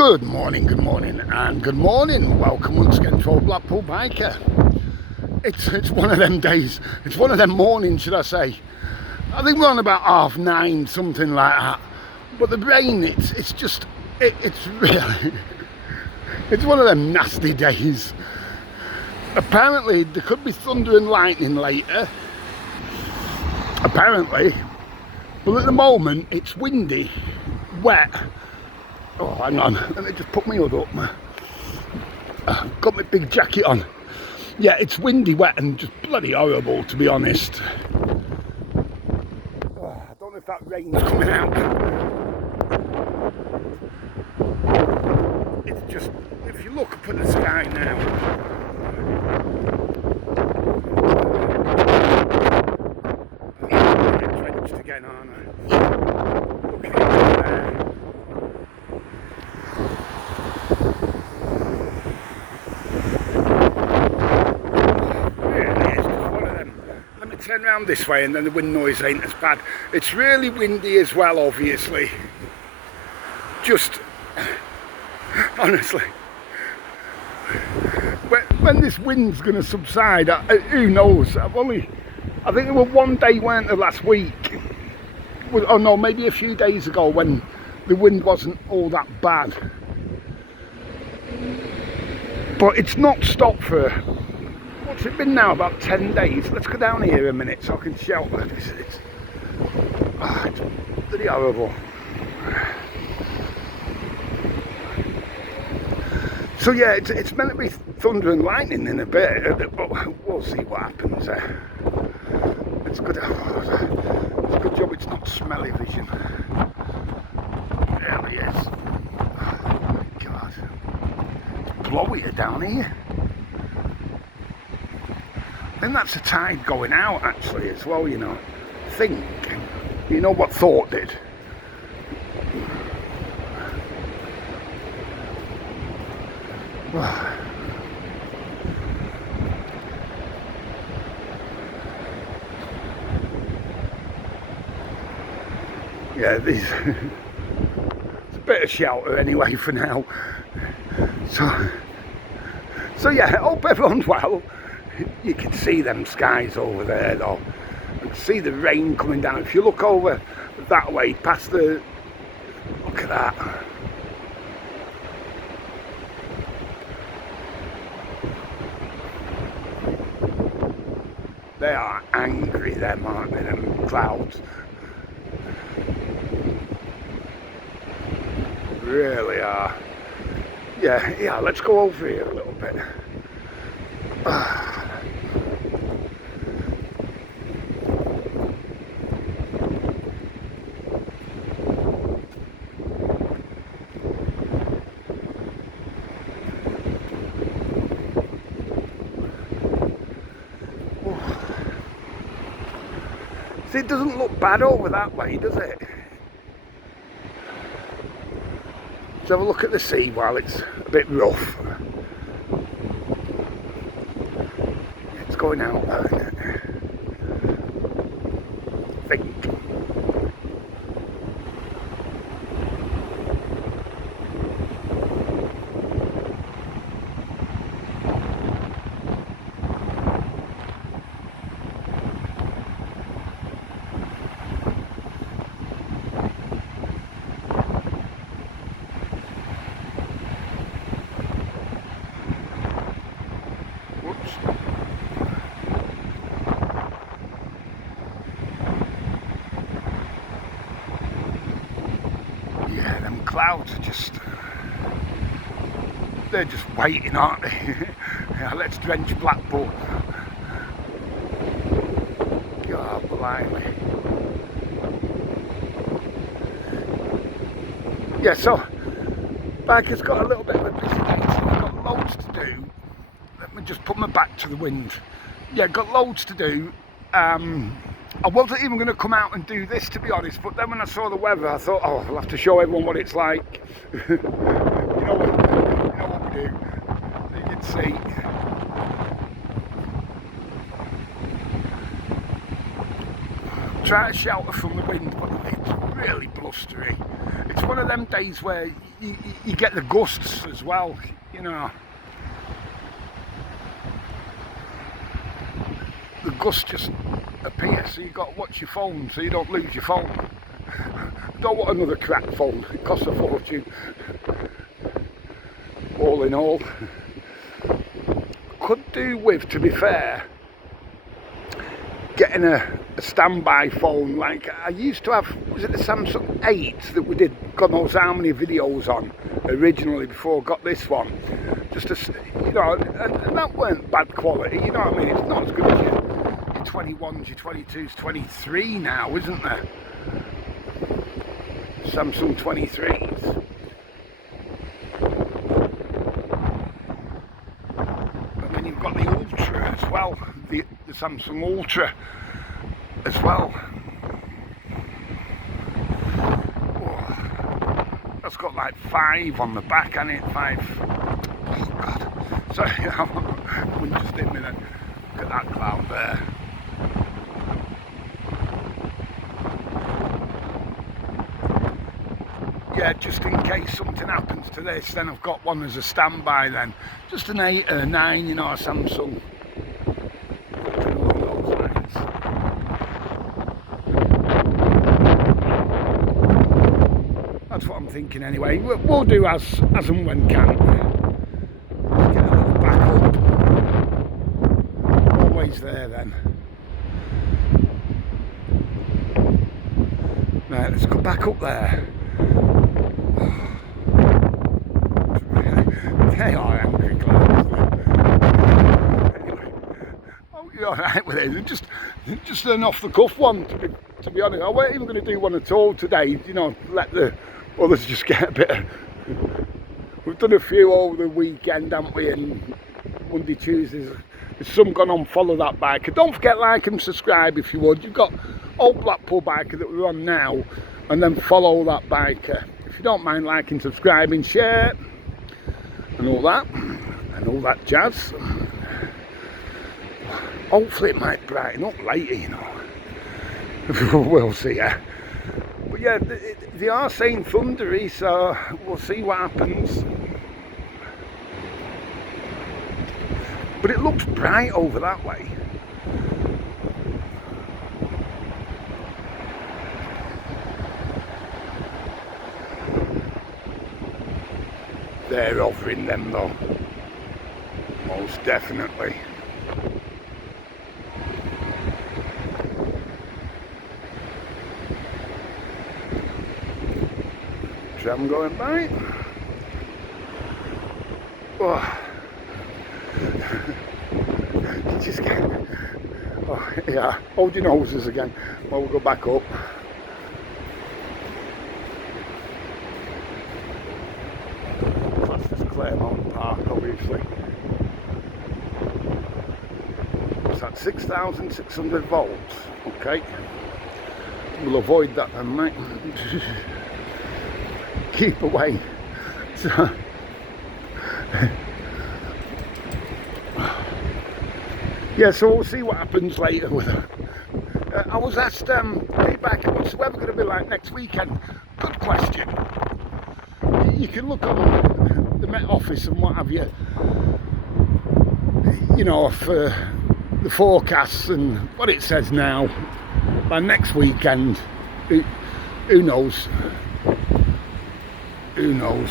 Good morning, and good morning. Welcome once again to our Blackpool Biker. It's one of them days, it's one of them mornings, should I say. I think we're on about 9:30, something like that. But the rain, it's really, it's one of them nasty days. Apparently, there could be thunder and lightning later. Apparently. But at the moment, it's windy, wet. Oh, hang on, let me just put my hood up. Got my big jacket on. Yeah, it's windy, wet and just bloody horrible, to be honest. I don't know if that rain's coming out. It's just, if you look up at the sky now, I'm drenched again, aren't I? Look at there. Turn around this way and then the wind noise ain't as bad. It's really windy as well, obviously. Just honestly, when this wind's going to subside, who knows? I think there was one day, weren't there, last week? Oh no, maybe a few days ago when the wind wasn't all that bad. But it's not stopped for, what's it been now, about 10 days? Let's go down here a minute so I can shout. It's bloody horrible. So yeah, it's meant to be thunder and lightning in a bit, but we'll see what happens there. It's good. It's a good job it's not smelly vision. It really is. Oh my God. It's blowy down here. I think that's a tide going out actually as well, you know. Think, you know what thought did? Yeah, it's a bit of shelter anyway for now. So yeah, I hope everyone's well. You can see them skies over there though. You can see the rain coming down. If you look over that way, past the... Look at that. They are angry, them, aren't they, them clouds. Really are. Yeah, let's go over here a little bit. See, it doesn't look bad over that way, does it? Let's have a look at the sea while it's a bit rough. It's going out there, isn't it? I think. Yeah, them clouds are just, they're just waiting, aren't they? Yeah, let's drench Blackpool. God blimey. Yeah, so Biker's got a little bit of a busy day, so I've got loads to do. Let me just put my back to the wind. Yeah, got loads to do. I wasn't even going to come out and do this, to be honest, but then when I saw the weather I thought, oh, I'll have to show everyone what it's like. you know what we do, so you can see. Try to shelter from the wind, but it's really blustery. It's one of them days where you get the gusts as well, you know. The gusts just appear, so you've got to watch your phone so you don't lose your phone. Don't want another cracked phone, it costs a fortune. All in all, could do with, to be fair, getting a standby phone. Like I used to have, was it the Samsung 8 that we did God knows how many videos on originally before I got this one. Just to, you know, and that weren't bad quality, you know what I mean? It's not as good as your 21s, your 22s, 23 now, isn't there? Samsung 23s. And then you've got the Ultra as well, the Samsung Ultra as well. Oh, that's got like 5 on the back, hasn't it? 5. Oh God. Sorry, I'm just in me then. Look at that cloud there. Yeah, just in case something happens to this, then I've got one as a standby then. Just an 8 or a 9, you know, a Samsung. Along those lines. That's what I'm thinking anyway. We'll do as and when can. Get a little back up. Always there then. Right, let's go back up there. They are angry clouds. Anyway, oh, you're alright with it. Just an off the cuff one, to be honest. I wasn't even going to do one at all today, you know, let the others just get a bit of... We've done a few over the weekend, haven't we, and Monday, Tuesdays. There's some gone on, follow that biker. Don't forget, like and subscribe if you would. You've got old Blackpool biker that we're on now, and then follow that biker. If you don't mind liking, subscribing, share, and all that jazz. Hopefully it might brighten up later, you know. We'll see, yeah. But yeah, they are saying thundery, so we'll see what happens. But it looks bright over that way. They're offering them though, most definitely. Tram going by. Oh. Just get. Oh yeah, hold your noses again. Well, we'll go back up. Park, obviously. It's at 6,600 volts. Okay, we'll avoid that then, mate. Keep away. So, yeah, so we'll see what happens later with her. I was asked, hey, back, what's the weather going to be like next weekend? Good question. You can look on the Met Office and what have you, you know, for the forecasts and what it says now. By next weekend, who knows? Who knows?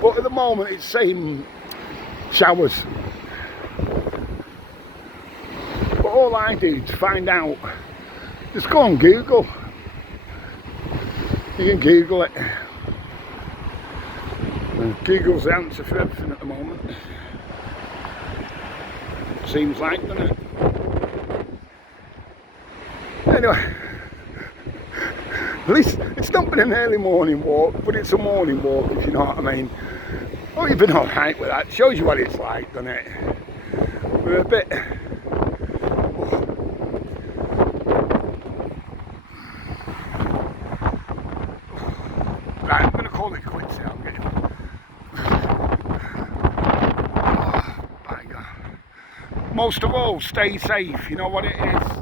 But at the moment, it's saying showers. But all I do to find out, just go on Google. You can Google it. Google's the answer for everything at the moment. Seems like, doesn't it? Anyway, at least it's not been an early morning walk, but it's a morning walk, if you know what I mean. Oh, you've been alright with that. Shows you what it's like, doesn't it? We're a bit... Right, I'm going to call it quits here. I'm getting... Oh, my God. most of all, stay safe. You know what it is.